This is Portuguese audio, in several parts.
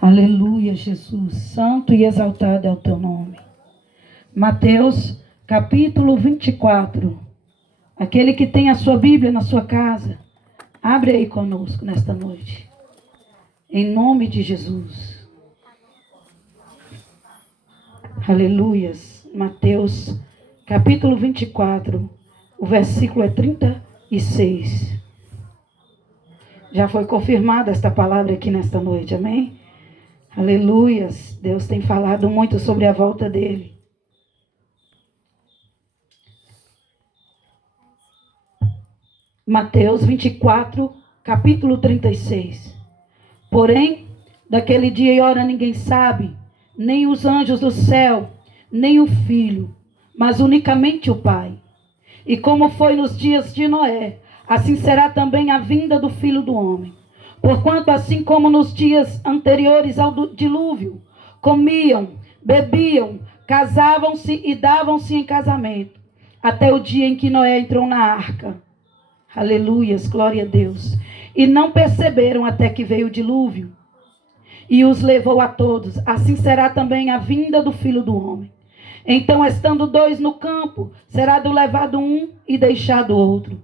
Aleluia, Jesus. Santo e exaltado é o teu nome. Mateus, capítulo 24. Aquele que tem a sua Bíblia na sua casa, abre aí conosco nesta noite. Em nome de Jesus. Aleluias. Mateus, capítulo 24. O versículo é 36. Já foi confirmada esta palavra aqui nesta noite, amém? Aleluias. Deus tem falado muito sobre a volta dele. Mateus 24, capítulo 36. Porém, daquele dia e hora ninguém sabe, nem os anjos do céu, nem o Filho, mas unicamente o Pai. E como foi nos dias de Noé, assim será também a vinda do Filho do Homem. Porquanto assim como nos dias anteriores ao dilúvio, comiam, bebiam, casavam-se e davam-se em casamento, até o dia em que Noé entrou na arca. Aleluias, glória a Deus. E não perceberam até que veio o dilúvio e os levou a todos. Assim será também a vinda do Filho do Homem. Então, estando dois no campo, será levado um e deixado outro.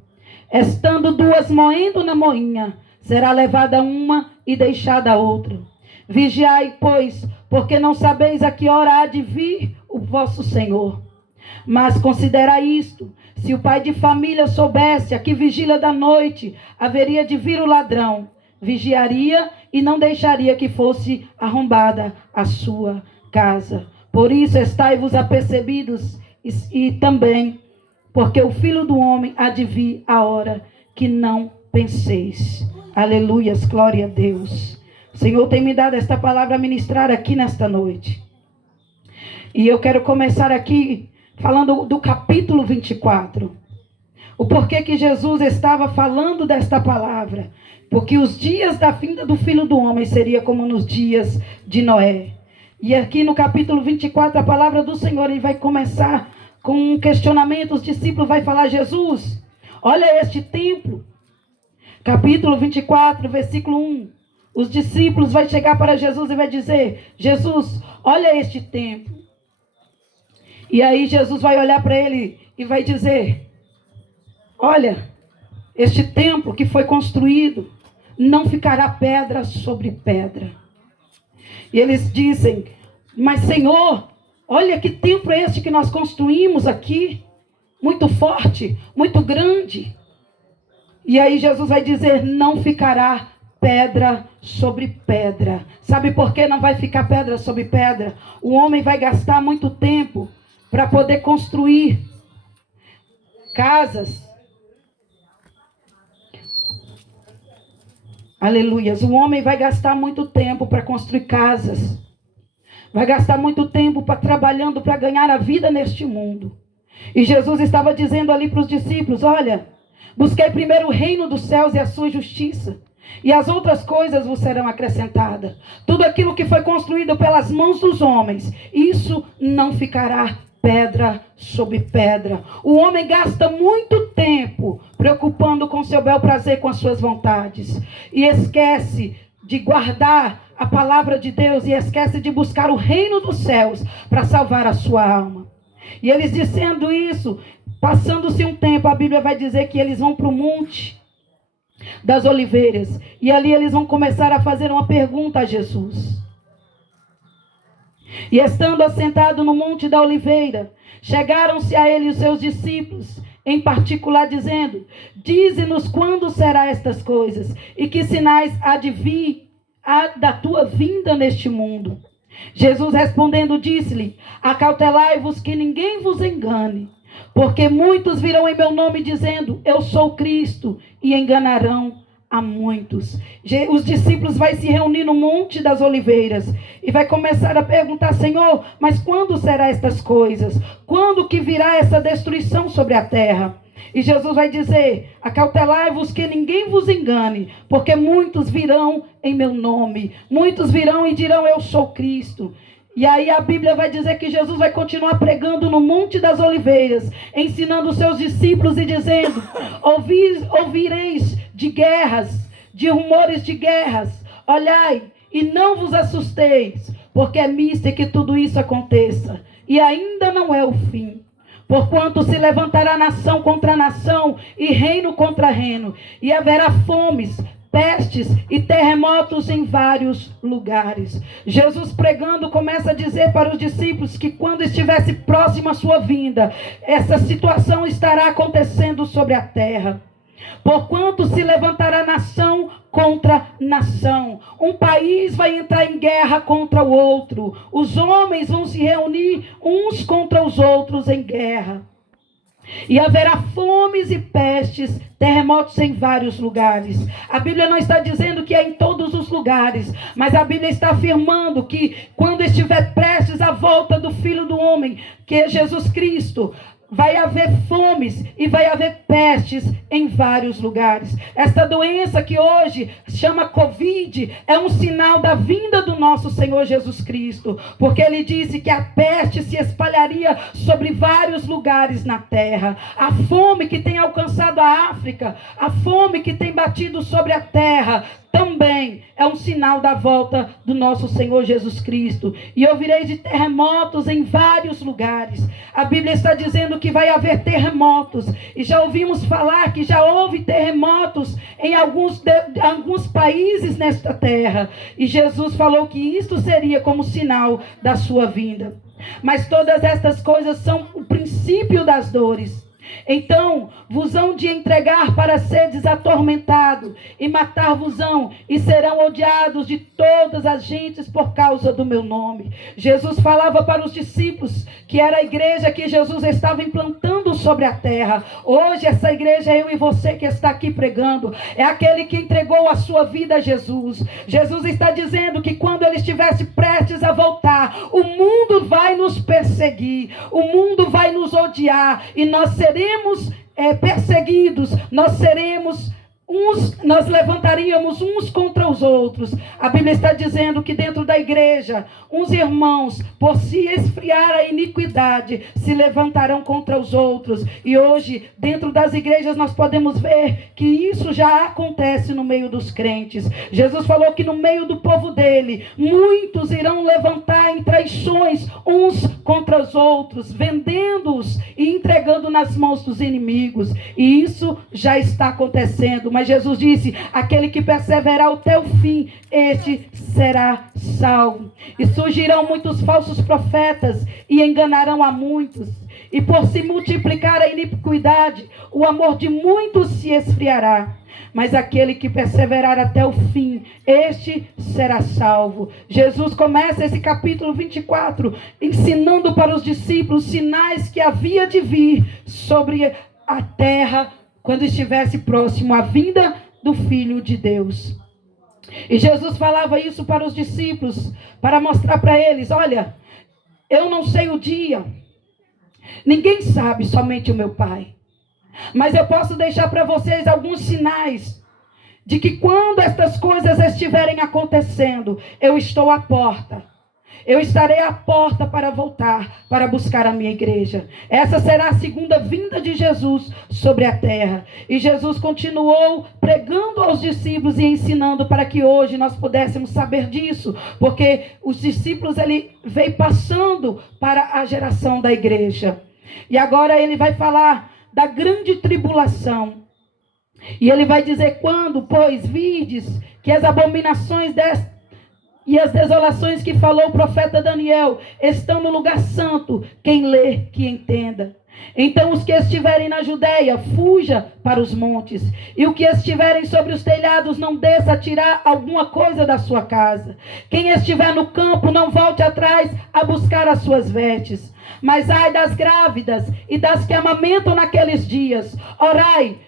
Estando duas moendo na moinha, será levada uma e deixada a outra. Vigiai, pois, porque não sabeis a que hora há de vir o vosso Senhor. Mas considerai isto: se o pai de família soubesse a que vigília da noite haveria de vir o ladrão, vigiaria e não deixaria que fosse arrombada a sua casa. Por isso estai-vos apercebidos e também, porque o Filho do Homem há de vir a hora que não penseis. Aleluias, glória a Deus. O Senhor tem me dado esta palavra a ministrar aqui nesta noite. E eu quero começar aqui falando do capítulo 24. O porquê que Jesus estava falando desta palavra. Porque os dias da vinda do Filho do Homem seria como nos dias de Noé. E aqui no capítulo 24, a palavra do Senhor, ele vai começar com um questionamento. Os discípulos vão falar: Jesus, olha este templo. Capítulo 24, versículo 1. Os discípulos vão chegar para Jesus e vai dizer: Jesus, olha este templo. E aí Jesus vai olhar para ele e vai dizer: olha, este templo que foi construído, não ficará pedra sobre pedra. E eles dizem: mas Senhor, olha que templo é este que nós construímos aqui, muito forte, muito grande. E aí Jesus vai dizer: não ficará pedra sobre pedra. Sabe por que não vai ficar pedra sobre pedra? O homem vai gastar muito tempo para poder construir casas. Aleluias. O homem vai gastar muito tempo para construir casas. Vai gastar muito tempo trabalhando para ganhar a vida neste mundo. E Jesus estava dizendo ali para os discípulos: olha, busquei primeiro o reino dos céus e a sua justiça, e as outras coisas vos serão acrescentadas. Tudo aquilo que foi construído pelas mãos dos homens, isso não ficará pedra sobre pedra. O homem gasta muito tempo preocupando com seu bel prazer, com as suas vontades, e esquece de guardar a palavra de Deus, e esquece de buscar o reino dos céus para salvar a sua alma. E eles dizendo isso, passando-se um tempo, a Bíblia vai dizer que eles vão para o Monte das Oliveiras, e ali eles vão começar a fazer uma pergunta a Jesus. E estando assentado no Monte da Oliveira, chegaram-se a ele os seus discípulos, em particular dizendo: dize-nos quando será estas coisas, e que sinais há de vir da tua vinda neste mundo. Jesus respondendo disse-lhe: acautelai-vos que ninguém vos engane, porque muitos virão em meu nome dizendo: eu sou Cristo, e enganarão a muitos. Os discípulos vão se reunir no Monte das Oliveiras e vai começar a perguntar: Senhor, mas quando será estas coisas? Quando que virá essa destruição sobre a terra? E Jesus vai dizer: acautelai-vos que ninguém vos engane, porque muitos virão em meu nome, muitos virão e dirão: eu sou Cristo. E aí a Bíblia vai dizer que Jesus vai continuar pregando no Monte das Oliveiras, ensinando os seus discípulos e dizendo: ouvireis de guerras, de rumores de guerras. Olhai e não vos assusteis, porque é mister que tudo isso aconteça, e ainda não é o fim. Porquanto se levantará nação contra nação, e reino contra reino, e haverá fomes, pestes e terremotos em vários lugares. Jesus pregando começa a dizer para os discípulos que quando estivesse próximo à sua vinda, essa situação estará acontecendo sobre a terra. Porquanto se levantará nação contra nação. Um país vai entrar em guerra contra o outro. Os homens vão se reunir uns contra os outros em guerra. E haverá fomes e pestes, terremotos em vários lugares. A Bíblia não está dizendo que é em todos os lugares, mas a Bíblia está afirmando que quando estiver prestes a volta do Filho do Homem, que é Jesus Cristo, vai haver fomes e vai haver pestes em vários lugares. Esta doença que hoje chama Covid é um sinal da vinda do nosso Senhor Jesus Cristo, porque ele disse que a peste se espalharia sobre vários lugares na terra. A fome que tem alcançado a África, a fome que tem batido sobre a terra, também é um sinal da volta do nosso Senhor Jesus Cristo. E ouvirei de terremotos em vários lugares. A Bíblia está dizendo que vai haver terremotos. E já ouvimos falar que já houve terremotos em alguns países nesta terra. E Jesus falou que isto seria como sinal da sua vinda. Mas todas estas coisas são o princípio das dores. Então vos hão de entregar para seres atormentados, e matar-vos-ão, e serão odiados de todas as gentes por causa do meu nome. Jesus falava para os discípulos que era a igreja que Jesus estava implantando sobre a terra. Hoje essa igreja é eu e você que está aqui pregando. É aquele que entregou a sua vida a Jesus. Jesus está dizendo que quando ele estivesse prestes a voltar, o mundo vai nos perseguir, o mundo vai nos odiar, e nós seremos perseguidos, nós levantaríamos uns contra os outros. A Bíblia está dizendo que dentro da igreja, uns irmãos, por se esfriar a iniquidade, se levantarão contra os outros. E hoje, dentro das igrejas, nós podemos ver que isso já acontece no meio dos crentes. Jesus falou que no meio do povo dele, muitos irão levantar em traições uns contra os outros, vendendo-os e entregando nas mãos dos inimigos. E isso já está acontecendo. Mas Jesus disse: aquele que perseverar até o fim, este será salvo. E surgirão muitos falsos profetas e enganarão a muitos. E por se multiplicar a iniquidade, o amor de muitos se esfriará. Mas aquele que perseverar até o fim, este será salvo. Jesus começa esse capítulo 24 ensinando para os discípulos sinais que havia de vir sobre a terra quando estivesse próximo à vinda do Filho de Deus. E Jesus falava isso para os discípulos, para mostrar para eles: olha, eu não sei o dia, ninguém sabe, somente o meu Pai. Mas eu posso deixar para vocês alguns sinais de que quando estas coisas estiverem acontecendo, eu estou à porta. Eu estarei à porta para voltar, para buscar a minha igreja. Essa será a segunda vinda de Jesus sobre a terra. E Jesus continuou pregando aos discípulos e ensinando para que hoje nós pudéssemos saber disso. Porque os discípulos, ele veio passando para a geração da igreja. E agora ele vai falar da grande tribulação. E ele vai dizer: quando, pois, virdes que as abominações e as desolações que falou o profeta Daniel estão no lugar santo, quem lê, que entenda. Então os que estiverem na Judeia, fuja para os montes. E o que estiverem sobre os telhados, não desça a tirar alguma coisa da sua casa. Quem estiver no campo, não volte atrás a buscar as suas vestes. Mas ai das grávidas e das que amamentam naqueles dias. Orai,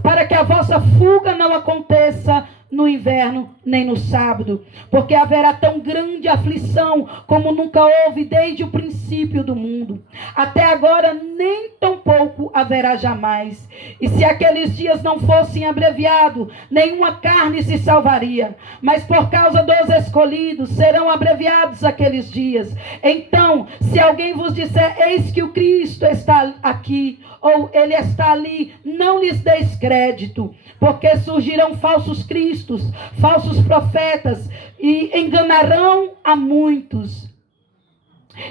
para que a vossa fuga não aconteça no inverno, nem no sábado, porque haverá tão grande aflição como nunca houve desde o princípio do mundo. Até agora nem tão pouco haverá jamais. E se aqueles dias não fossem abreviados, nenhuma carne se salvaria. Mas por causa dos escolhidos serão abreviados aqueles dias. Então, se alguém vos disser: eis que o Cristo está aqui, ou ele está ali, não lhes deis crédito, porque surgirão falsos cristos cristos, falsos profetas, e enganarão a muitos.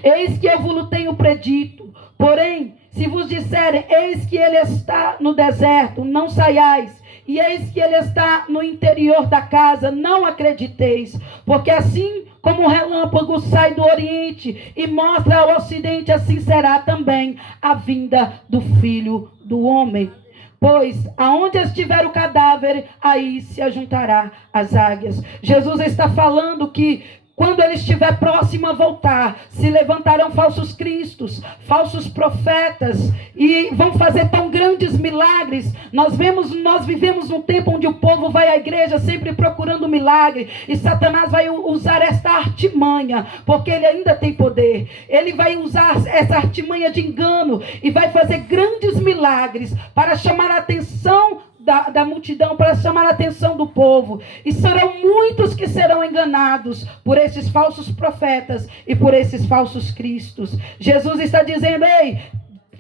Eis que eu vos tenho predito. Porém, se vos disserem, eis que ele está no deserto, não saiais. E eis que ele está no interior da casa, não acrediteis. Porque assim como o relâmpago sai do oriente e mostra ao ocidente, assim será também a vinda do Filho do Homem. Pois aonde estiver o cadáver, aí se ajuntará as águias. Jesus está falando que quando ele estiver próximo a voltar, se levantarão falsos cristos, falsos profetas, e vão fazer tão grandes milagres. Nós vivemos num tempo onde o povo vai à igreja sempre procurando milagre, e Satanás vai usar esta artimanha, porque ele ainda tem poder. Ele vai usar essa artimanha de engano, e vai fazer grandes milagres, para chamar a atenção da multidão, para chamar a atenção do povo. E serão muitos que serão enganados por esses falsos profetas e por esses falsos cristos. Jesus está dizendo: ei,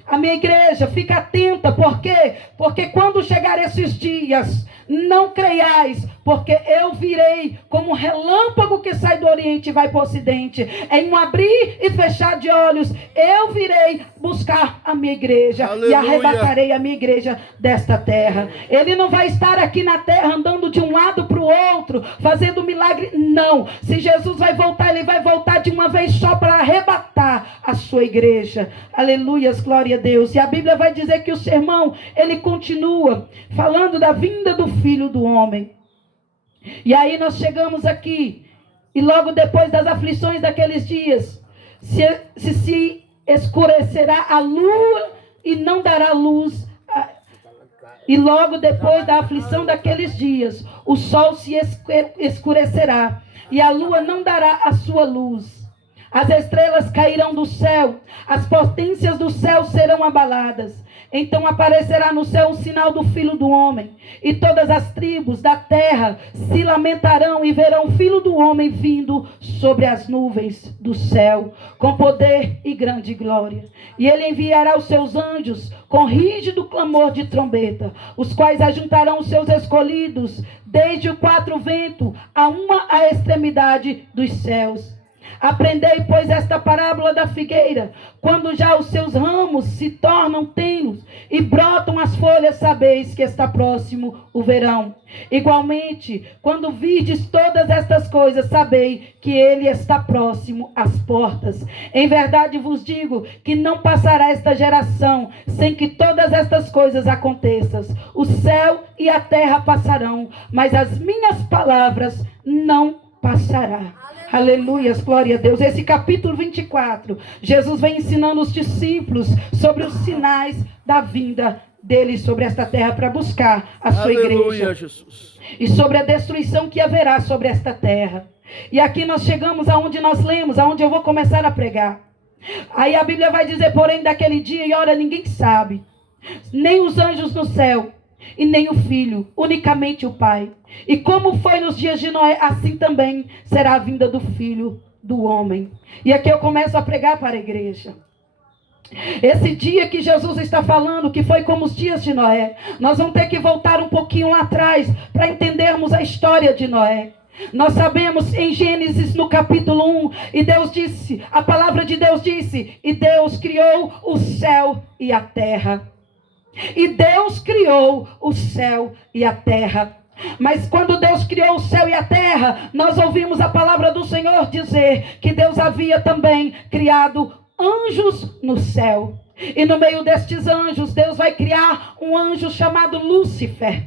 a minha igreja, fica atenta. Por quê? Porque quando chegar esses dias, não creiais, porque eu virei como um relâmpago que sai do oriente e vai para o ocidente. Em um abrir e fechar de olhos, eu virei buscar a minha igreja. Aleluia. E arrebatarei a minha igreja desta terra. Ele não vai estar aqui na terra andando de um lado para o outro, fazendo milagre. Não. Se Jesus vai voltar, ele vai voltar de uma vez só para arrebatar a sua igreja. Aleluias, glória a Deus. E a Bíblia vai dizer que o sermão, ele continua falando da vinda do Filho do Homem. E aí nós chegamos aqui, e logo depois das aflições daqueles dias, se escurecerá a lua e não dará luz. E logo depois da aflição daqueles dias, o sol se escurecerá e a lua não dará a sua luz. As estrelas cairão do céu, as potências do céu serão abaladas. Então aparecerá no céu o sinal do Filho do Homem, e todas as tribos da terra se lamentarão e verão o Filho do Homem vindo sobre as nuvens do céu, com poder e grande glória. E ele enviará os seus anjos com rígido clamor de trombeta, os quais ajuntarão os seus escolhidos desde o quatro ventos a uma a extremidade dos céus. Aprendei, pois, esta parábola da figueira. Quando já os seus ramos se tornam tenros e brotam as folhas, sabeis que está próximo o verão. Igualmente, quando virdes todas estas coisas, sabei que ele está próximo às portas. Em verdade vos digo que não passará esta geração sem que todas estas coisas aconteçam. O céu e a terra passarão, mas as minhas palavras não passará. Aleluia, glória a Deus. Esse capítulo 24, Jesus vem ensinando os discípulos sobre os sinais da vinda dele sobre esta terra para buscar a sua igreja. Jesus. E sobre a destruição que haverá sobre esta terra. E aqui nós chegamos aonde nós lemos, aonde eu vou começar a pregar. Aí a Bíblia vai dizer, porém, daquele dia e hora ninguém sabe, nem os anjos no céu, e nem o Filho, unicamente o Pai. E como foi nos dias de Noé, assim também será a vinda do Filho do Homem. E aqui eu começo a pregar para a igreja. Esse dia que Jesus está falando, que foi como os dias de Noé, nós vamos ter que voltar um pouquinho lá atrás para entendermos a história de Noé. Nós sabemos em Gênesis no capítulo 1, e Deus disse, a palavra de Deus disse, e Deus criou o céu e a terra. E Deus criou o céu e a terra. Mas quando Deus criou o céu e a terra, nós ouvimos a palavra do Senhor dizer que Deus havia também criado anjos no céu. E no meio destes anjos, Deus vai criar um anjo chamado Lúcifer.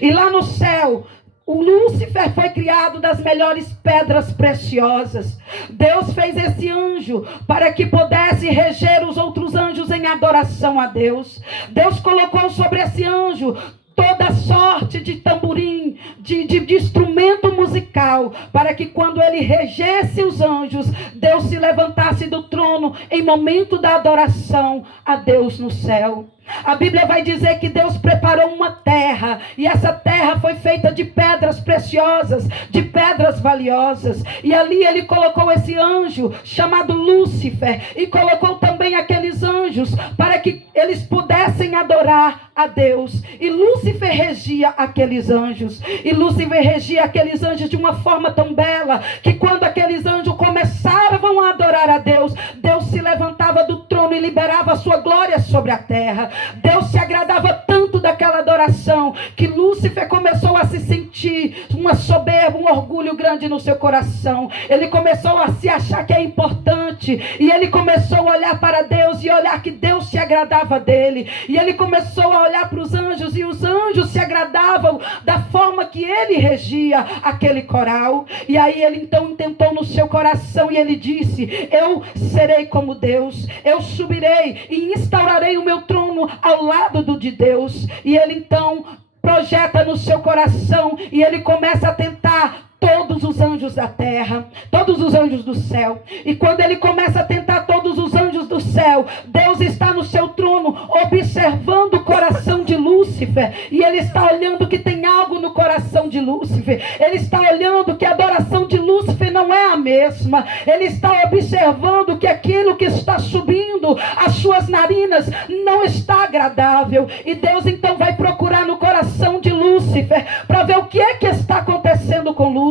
E lá no céu, o Lúcifer foi criado das melhores pedras preciosas. Deus fez esse anjo para que pudesse reger os outros anjos em adoração a Deus. Deus colocou sobre esse anjo toda sorte de tamborim, de instrumento musical, para que quando ele regesse os anjos, Deus se levantasse do trono em momento da adoração a Deus no céu. A Bíblia vai dizer que Deus preparou uma terra, e essa terra foi feita de pedras preciosas, de pedras valiosas, e ali ele colocou esse anjo chamado Lúcifer, e colocou também aqueles anjos para que eles pudessem adorar a Deus. E Lúcifer regia aqueles anjos, e Lúcifer regia aqueles anjos de uma forma tão bela, que quando aqueles anjos começavam a adorar a Deus, Deus se levantava do trono e liberava a sua glória sobre a terra. Deus se agradava tanto daquela adoração, que Lúcifer começou a se sentir uma soberba, um orgulho grande no seu coração. Ele começou a se achar que é importante, e ele começou a olhar para Deus e olhar que Deus se agradava dele, e ele começou a olhar para os anjos, e os anjos se agradavam da forma que ele regia aquele coral. E aí ele então intentou no seu coração, e ele disse: eu serei como Deus, eu subirei e instaurarei o meu trono ao lado do de Deus. E ele então projeta no seu coração, e ele começa a tentar todos os anjos da terra, todos os anjos do céu. E quando ele começa a tentar todos os anjos do céu, Deus está no seu trono observando o coração de Lúcifer, e ele está olhando que tem algo no coração de Lúcifer. Ele está olhando que a adoração de Lúcifer não é a mesma. Ele está observando que aquilo que está subindo às suas narinas não está agradável. E Deus então vai procurar no coração de Lúcifer para ver o que é que está acontecendo com Lúcifer.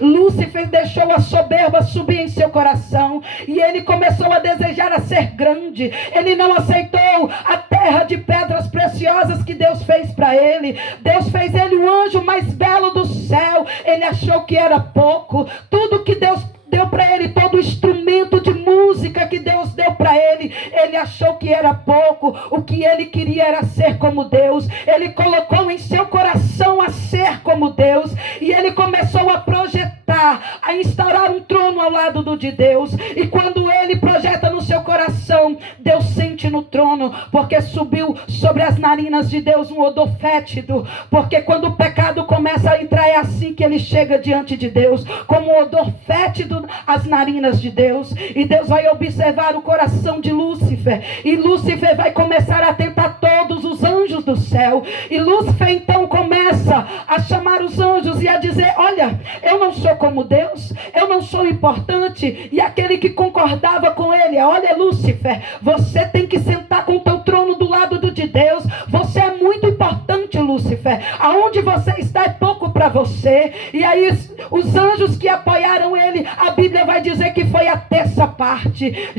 Lúcifer deixou a soberba subir em seu coração, e ele começou a desejar a ser grande. Ele não aceitou a terra de pedras preciosas que Deus fez para ele. Deus fez ele o anjo mais belo do céu. Ele achou que era pouco. Tudo que Deus deu para ele, todo o instrumento de música que Deus deu para ele, ele achou que era pouco. O que ele queria era ser como Deus. Ele colocou em seu coração a ser como Deus, e ele começou a projetar, a instaurar um trono ao lado do de Deus. E quando ele projeta no seu coração, Deus sente no trono, porque subiu sobre as narinas de Deus um odor fétido. Porque quando o pecado começa a entrar, é assim que ele chega diante de Deus, como um odor fétido às narinas de Deus. E Deus vai observar o coração de Lúcifer, e Lúcifer vai começar a tentar todos os anjos do céu. E Lúcifer então começa a chamar os anjos e a dizer: olha, eu não sou como Deus, eu não sou importante. E aquele que concordava com ele: olha, Lúcifer, você tem que sentar com o teu trono do lado do de Deus. Você é muito importante, Lúcifer. Aonde você está é pouco para você. E aí os anjos que apoiaram ele, a Bíblia vai dizer que foi a terça parte.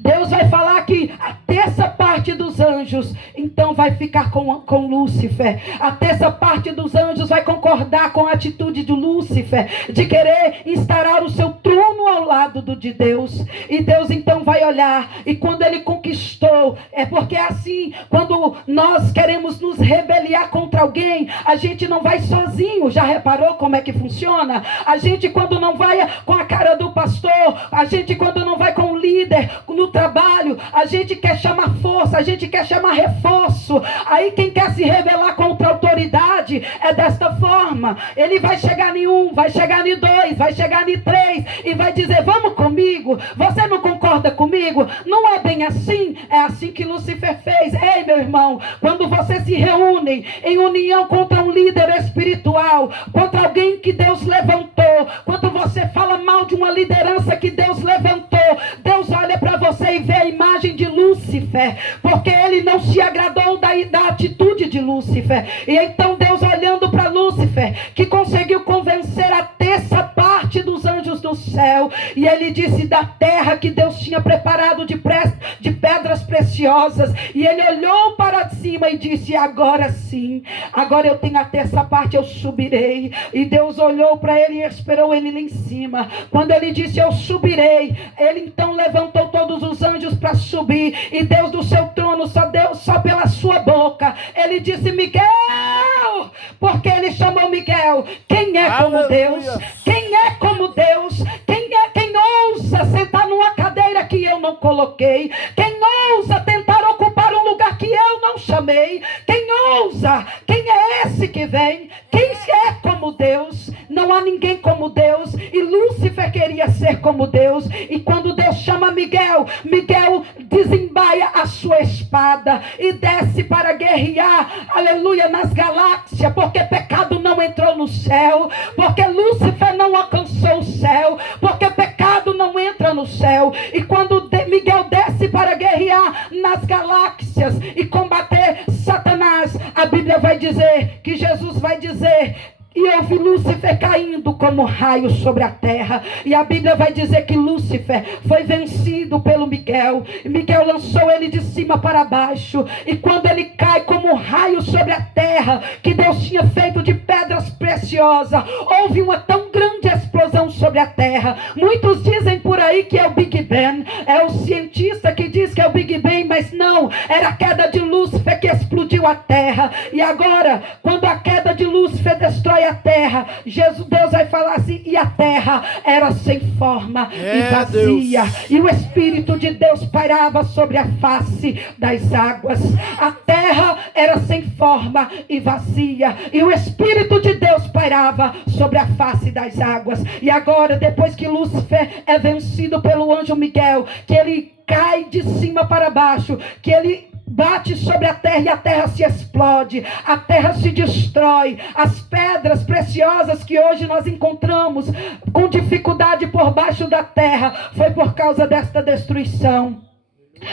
Deus vai falar que a terça parte dos anjos então vai ficar com Lúcifer. A terça parte dos anjos vai concordar com a atitude de Lúcifer, de querer instaurar o seu trono ao lado do de Deus. E Deus então vai olhar, e quando ele conquistou, é porque é assim, quando nós queremos nos rebeliar contra alguém, a gente não vai sozinho. Já reparou como é que funciona? A gente, quando não vai com a cara do pastor, a gente, quando não vai com o líder no trabalho, a gente quer chamar força, a gente quer chamar reforço. Aí quem quer se rebelar contra a autoridade é desta forma. Ele vai chegar em um, vai chegar em dois, vai chegar em três, e vai dizer: vamos comigo, você não concorda comigo? Não é bem assim. É assim que Lúcifer fez. Ei, meu irmão, quando você se reúne em união contra um líder espiritual, contra alguém que Deus levantou, quando você fala mal de uma liderança que Deus levantou, Deus olha para você e vê a imagem de Lúcifer, porque ele não se agradou da atitude de Lúcifer. E então Deus, olhando para Lúcifer, que conseguiu convencer a terça parte dos anjos do céu, e ele disse da terra que Deus tinha preparado de pedras preciosas, e ele olhou para cima e disse: agora sim, agora eu tenho a terça parte, eu subirei. E Deus olhou para ele e esperou ele lá em cima. Quando ele disse: eu subirei, ele então levantou todos os anjos para subir, e Deus do seu trono só pela sua boca, ele disse: Miguel, porque ele chamou Miguel. Quem é como Deus? Quem é como Deus? Quem ousa sentar numa cadeira que eu não coloquei? Quem ousa tentar ocupar um lugar que eu não chamei? Quem ousa? Quem é esse que vem? Quem é como Deus? não há ninguém como Deus. E Lúcifer queria ser como Deus. E quando Deus chama Miguel, Miguel desembaia a sua espada e desce para guerrear, aleluia, nas galáxias, porque pecado não entrou no céu, porque Lúcifer não alcançou o céu, porque pecado não entra no céu. E quando Miguel desce para guerrear nas galáxias e combater Satanás, a Bíblia vai dizer que Jesus vai dizer: e eu vi Lúcifer caindo como raio sobre a terra. E a Bíblia vai dizer que Lúcifer foi vencido pelo Miguel. E Miguel lançou ele de cima para baixo. E quando ele cai como raio sobre a terra, que Deus tinha feito de pedras preciosas, houve uma tão grande explosão sobre a terra. Muitos dizem por aí que é o Big Bang. É o cientista que diz que é o Big Bang, mas não. Era a queda de Lúcifer que explodiu a terra. E agora, quando a queda de Lúcifer destrói a terra, Deus vai falar assim: e a terra era sem forma e vazia, Deus. E o Espírito de Deus pairava sobre a face das águas. A terra era sem forma e vazia, e o Espírito de Deus pairava sobre a face das águas. E agora, depois que Lúcifer é vencido pelo anjo Miguel, que ele cai de cima para baixo, que ele bate sobre a terra e a terra se explode, a terra se destrói. As pedras preciosas que hoje nós encontramos com dificuldade por baixo da terra, foi por causa desta destruição.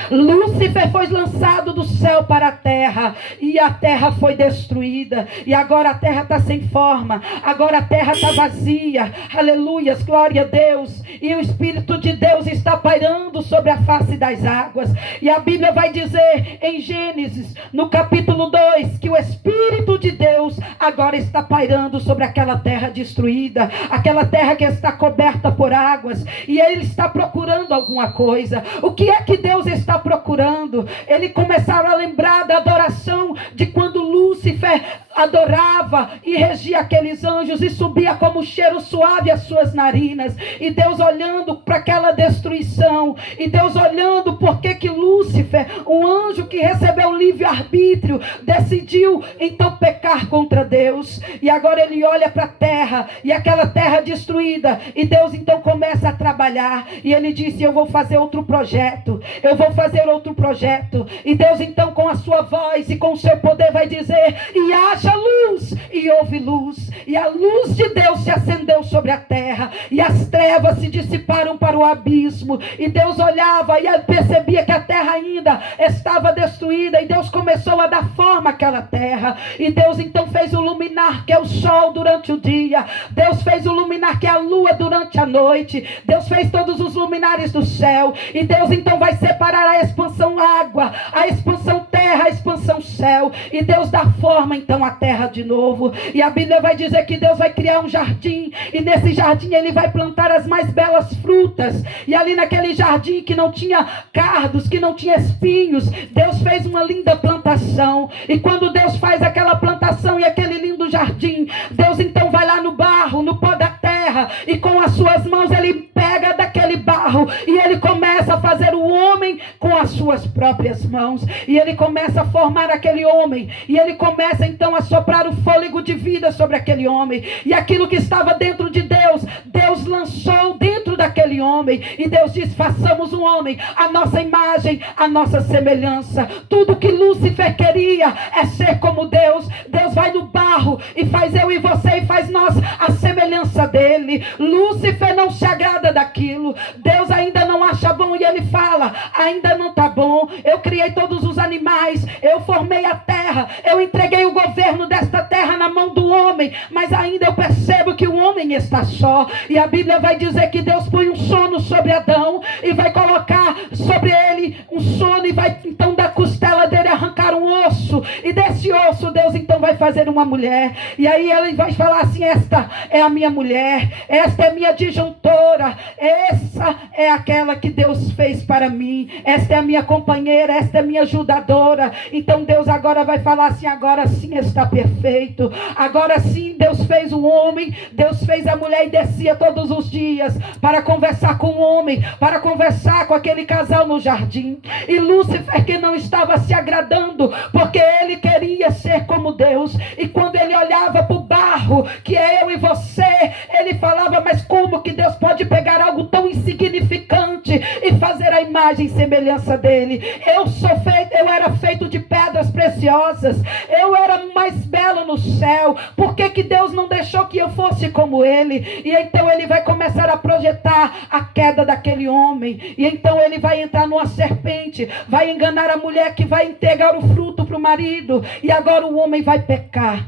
Lúcifer foi lançado do céu para a terra, e a terra foi destruída, e agora a terra está sem forma, agora a terra está vazia, aleluias, glória a Deus, e o Espírito de Deus está pairando sobre a face das águas. E a Bíblia vai dizer em Gênesis, no capítulo 2, que o Espírito de Deus agora está pairando sobre aquela terra destruída, aquela terra que está coberta por águas, e ele está procurando alguma coisa. O que é que Deus está procurando? Ele começaram a lembrar da adoração de quando Lúcifer adorava e regia aqueles anjos e subia como cheiro suave às suas narinas. E Deus olhando para aquela destruição, e Deus olhando porque que Lúcifer, um anjo que recebeu livre-arbítrio, decidiu então pecar contra Deus. E agora ele olha para a terra, e aquela terra destruída, e Deus então começa a trabalhar, e ele disse: eu vou fazer outro projeto, eu vou fazer outro projeto. E Deus então, com a sua voz e com o seu poder, vai dizer: e haja luz, e houve luz. E a luz de Deus se acendeu sobre a terra, e as trevas se dissiparam para o abismo. E Deus olhava e percebia que a terra ainda estava destruída, e Deus começou a dar forma àquela terra. E Deus então fez o luminar, que é o sol, durante o dia. Deus fez o luminar, que é a lua, durante a noite. Deus fez todos os luminares do céu. E Deus então vai separar a expansão água, a expansão terra, a expansão céu. E Deus dá forma então à terra de novo. E a Bíblia vai dizer que Deus vai criar um jardim, e nesse jardim ele vai plantar as mais belas frutas. E ali naquele jardim que não tinha cardos, que não tinha espinhos, Deus fez uma linda plantação. E quando Deus faz aquela plantação e aquele lindo jardim, Deus então vai lá no barro, no pó da terra, e com as suas mãos ele pega daquele barro, e ele começa a fazer o homem com as suas próprias mãos. E ele começa a formar aquele homem, e ele começa então a soprar o fôlego de vida sobre aquele homem. E aquilo que estava dentro de Deus, Deus lançou dentro daquele homem. E Deus diz: façamos um homem à nossa imagem, à nossa semelhança. Tudo que Lúcifer queria é ser como Deus. Deus vai no barro e faz eu e você, e faz nós a semelhança dele. Lúcifer não se agrada daquilo. Deus ainda não acha bom, e ele fala: ainda não está bom. Eu criei todos os animais, eu formei a terra, eu entreguei o governo desta terra na mão do homem, mas ainda eu percebo que o homem está só. E a Bíblia vai dizer que Deus põe um sono sobre Adão, e vai colocar sobre ele um sono, e vai então da costela dele arrancar um osso, e desse osso Deus então vai fazer uma mulher. E aí ele vai falar assim: esta é a minha mulher, esta é a minha disjuntora, essa é aquela que Deus fez para mim, esta é a minha companheira, esta é a minha ajudadora. Então Deus agora vai falar assim: agora sim está perfeito, agora sim Deus fez o homem, Deus fez a mulher, e descia todos os dias para conversar com o homem, para conversar com aquele casal no jardim. E Lúcifer, que não estava se agradando, porque ele queria ser como Deus, Deus. E quando ele olhava para o barro, que é eu e você, ele falava, mas como que Deus pode pegar algo tão insignificante e fazer a imagem e semelhança dele? Eu era feito de pedras preciosas, eu era mais belo no céu, por que Deus não deixou que eu fosse como ele? E então ele vai começar a projetar a queda daquele homem, e então ele vai entrar numa serpente, vai enganar a mulher que vai entregar o fruto para o marido, e agora o homem vai pecar.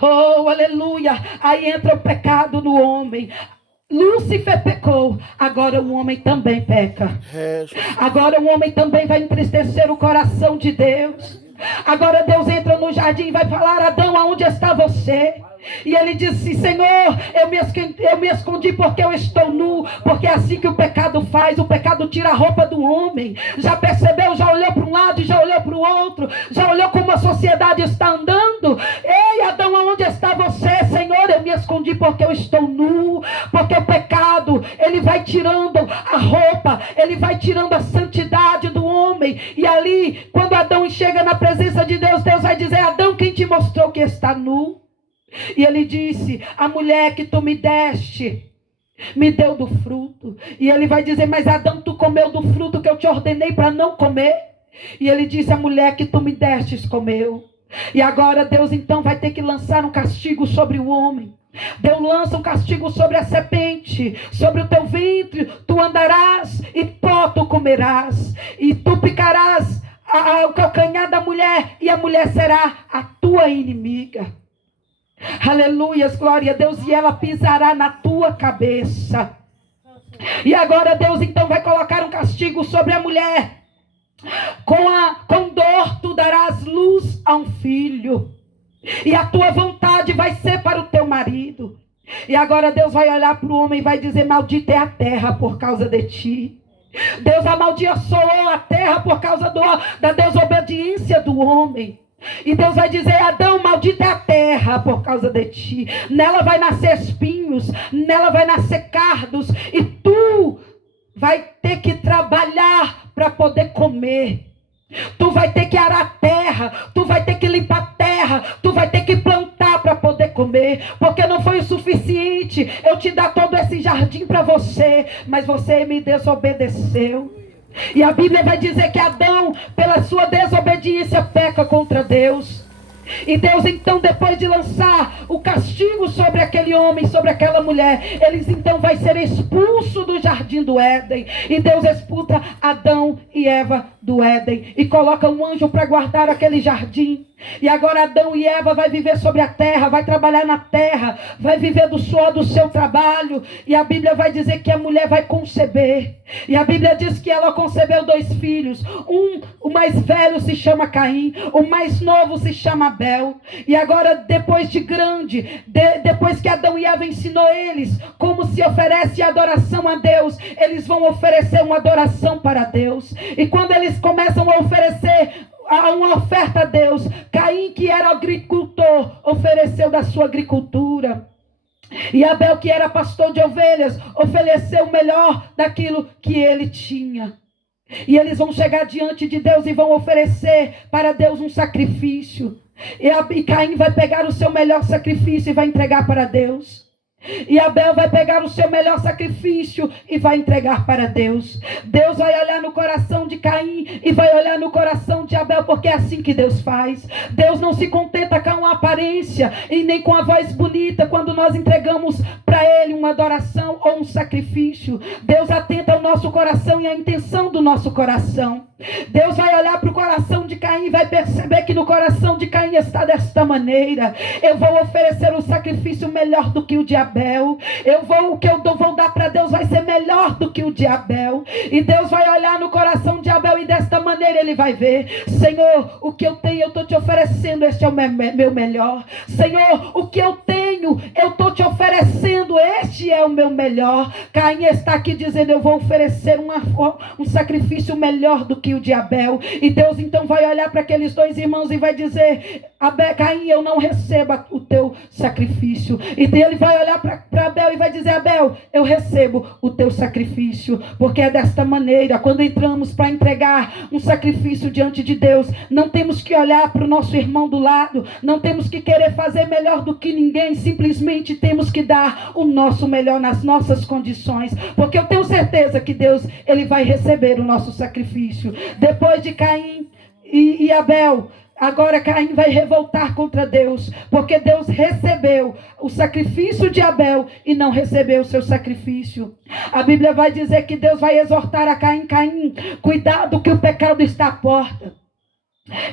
Oh, aleluia! Aí entra o pecado no homem. Lúcifer pecou, agora o homem também peca. Agora o homem também vai entristecer o coração de Deus. Agora Deus entra no jardim e vai falar: Adão, aonde está você? E ele disse: Senhor, eu me escondi porque eu estou nu. Porque é assim que o pecado faz. O pecado tira a roupa do homem. Já percebeu? Já olhou para um lado e já olhou para o outro. Já olhou como a sociedade está andando? Ei, Adão, aonde está você? Senhor, eu me escondi porque eu estou nu. Porque o pecado, ele vai tirando a roupa, ele vai tirando a santidade do homem. E ali, quando Adão chega na presença de Deus, Deus vai dizer: Adão, quem te mostrou que está nu? E ele disse: a mulher que tu me deste me deu do fruto. E ele vai dizer: mas Adão, tu comeu do fruto que eu te ordenei para não comer? E ele disse: a mulher que tu me destes comeu. E agora Deus então vai ter que lançar um castigo sobre o homem. Deus lança um castigo sobre a serpente: sobre o teu ventre tu andarás e pó tu comerás, e tu picarás o calcanhar da mulher, e a mulher será a tua inimiga. Aleluias, glória a Deus. E ela pisará na tua cabeça. E agora Deus então vai colocar um castigo sobre a mulher: com dor tu darás luz a um filho, e a tua vontade vai ser para o teu marido. E agora Deus vai olhar para o homem e vai dizer: maldita é a terra por causa de ti. Deus amaldiçoou a terra por causa da desobediência do homem. E Deus vai dizer: Adão, maldita é a terra por causa de ti. Nela vai nascer espinhos, nela vai nascer cardos, e tu vai ter que trabalhar para poder comer. Tu vai ter que arar a terra, tu vai ter que limpar a terra, tu vai ter que plantar para poder comer. Porque não foi o suficiente eu te dar todo esse jardim para você, mas você me desobedeceu. E a Bíblia vai dizer que Adão, pela sua desobediência, peca contra Deus. E Deus então, depois de lançar o castigo sobre aquele homem, sobre aquela mulher, eles então vai ser expulso do jardim do Éden. E Deus expulsa Adão e Eva do Éden e coloca um anjo para guardar aquele jardim. E agora Adão e Eva vai viver sobre a terra, vai trabalhar na terra, vai viver do suor do seu trabalho. E a Bíblia vai dizer que a mulher vai conceber. E a Bíblia diz que ela concebeu 2 filhos. O mais velho se chama Caim, o mais novo se chama Abel. E agora, depois de grande, depois que Adão e Eva ensinou eles como se oferece adoração a Deus, eles vão oferecer uma adoração para Deus. E quando eles começam a oferecer uma oferta a Deus, Caim, que era agricultor, ofereceu da sua agricultura. E Abel, que era pastor de ovelhas, ofereceu o melhor daquilo que ele tinha. E eles vão chegar diante de Deus e vão oferecer para Deus um sacrifício. E Caim vai pegar o seu melhor sacrifício e vai entregar para Deus. E Abel vai pegar o seu melhor sacrifício e vai entregar para Deus. Deus vai olhar no coração de Caim e vai olhar no coração de Abel, porque é assim que Deus faz. Deus não se contenta com a aparência e nem com a voz bonita quando nós entregamos para Ele uma adoração ou um sacrifício. Deus atenta ao nosso coração e à intenção do nosso coração. Deus vai olhar para o coração de Caim e vai perceber que no coração de Caim está desta maneira: eu vou oferecer um sacrifício melhor do que o de Abel. O que eu vou dar para Deus vai ser melhor do que o de Abel. E Deus vai olhar no coração de Abel e desta maneira Ele vai ver: Senhor, o que eu tenho eu estou te oferecendo, este é o meu melhor. Senhor, o que eu tenho eu estou te oferecendo, este este é o meu melhor. Caim está aqui dizendo, eu vou oferecer um sacrifício melhor do que o de Abel. E Deus então vai olhar para aqueles dois irmãos e vai dizer, Caim, eu não recebo o teu sacrifício. E ele vai olhar para Abel e vai dizer, Abel, eu recebo o teu sacrifício. Porque é desta maneira, quando entramos para entregar um sacrifício diante de Deus, não temos que olhar para o nosso irmão do lado, não temos que querer fazer melhor do que ninguém, simplesmente temos que dar o nosso melhor nas nossas condições, porque eu tenho certeza que Deus, ele vai receber o nosso sacrifício. Depois de Caim e Abel, agora Caim vai revoltar contra Deus, porque Deus recebeu o sacrifício de Abel e não recebeu o seu sacrifício. A Bíblia vai dizer que Deus vai exortar a Caim, Caim, cuidado que o pecado está à porta.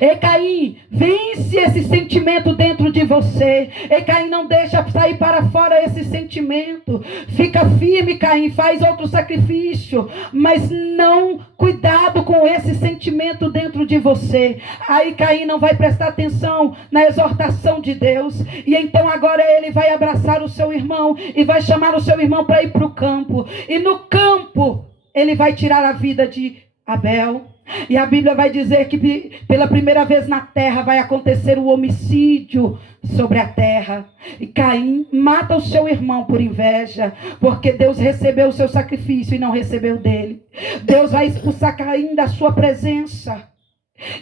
Ei, Caim, vence esse sentimento dentro de você. Ei, Caim, não deixa sair para fora esse sentimento. Fica firme, Caim, faz outro sacrifício, mas não, cuidado com esse sentimento dentro de você. Aí Caim não vai prestar atenção na exortação de Deus. E então agora ele vai abraçar o seu irmão e vai chamar o seu irmão para ir para o campo. E no campo ele vai tirar a vida de Abel. E a Bíblia vai dizer que pela primeira vez na terra vai acontecer o homicídio sobre a terra. E Caim mata o seu irmão por inveja, porque Deus recebeu o seu sacrifício e não recebeu dele. Deus vai expulsar Caim da sua presença.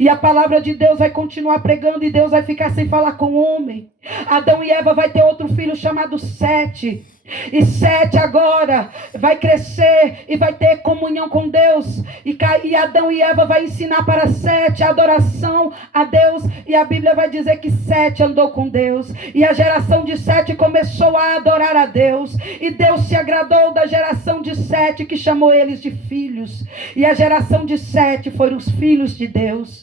E a palavra de Deus vai continuar pregando e Deus vai ficar sem falar com o homem. Adão e Eva vai ter outro filho chamado Sete. E Sete agora vai crescer e vai ter comunhão com Deus. E Adão e Eva vai ensinar para Sete a adoração a Deus. E a Bíblia vai dizer que Sete andou com Deus. E a geração de Sete começou a adorar a Deus. E Deus se agradou da geração de Sete, que chamou eles de filhos. E a geração de Sete foram os filhos de Deus.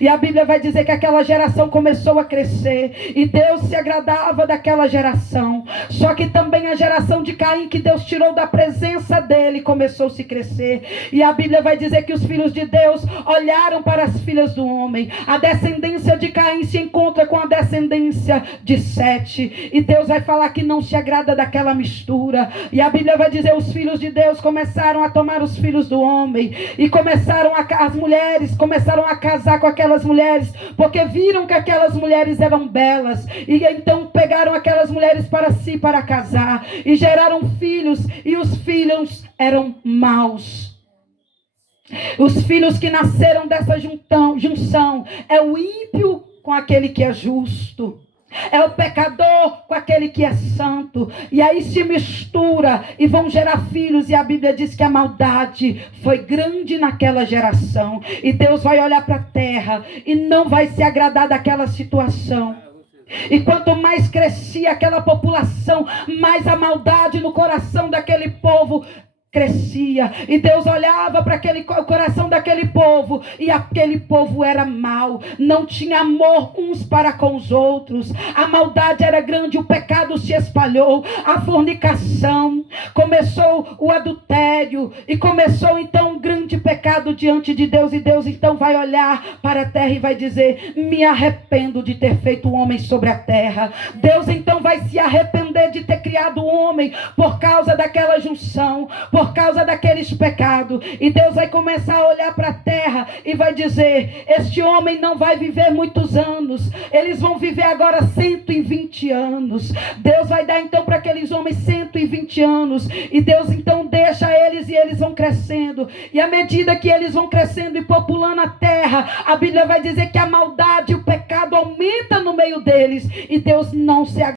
E a Bíblia vai dizer que aquela geração começou a crescer. E Deus se agradava daquela geração. Só que também a geração de Caim, que Deus tirou da presença dele, começou a se crescer. E a Bíblia vai dizer que os filhos de Deus olharam para as filhas do homem. A descendência de Caim se encontra com a descendência de Sete. E Deus vai falar que não se agrada daquela mistura. E a Bíblia vai dizer que os filhos de Deus começaram a tomar os filhos do homem. E as mulheres começaram a casar com aquelas mulheres, porque viram que aquelas mulheres eram belas, e então pegaram aquelas mulheres para si, para casar, e geraram filhos, e os filhos eram maus. Os filhos que nasceram dessa junção é o ímpio com aquele que é justo. É o pecador com aquele que é santo. E aí se mistura e vão gerar filhos. E a Bíblia diz que a maldade foi grande naquela geração. E Deus vai olhar para a terra e não vai se agradar daquela situação. E quanto mais crescia aquela população, mais a maldade no coração daquele povo crescia. E Deus olhava para o coração daquele povo, e aquele povo era mau, não tinha amor uns para com os outros. A maldade era grande, o pecado se espalhou, a fornicação, começou o adultério, e começou então um grande pecado diante de Deus. E Deus então vai olhar para a terra e vai dizer: me arrependo de ter feito o homem sobre a terra. Deus então vai se arrepender de ter criado o homem por causa daquela junção, por causa daqueles pecados. E Deus vai começar a olhar para a terra e vai dizer: este homem não vai viver muitos anos, eles vão viver agora 120 anos. Deus vai dar então para aqueles homens 120 anos, e Deus então deixa eles, e eles vão crescendo, e à medida que eles vão crescendo e populando a terra, a Bíblia vai dizer que a maldade e o pecado aumenta no meio deles, e Deus não se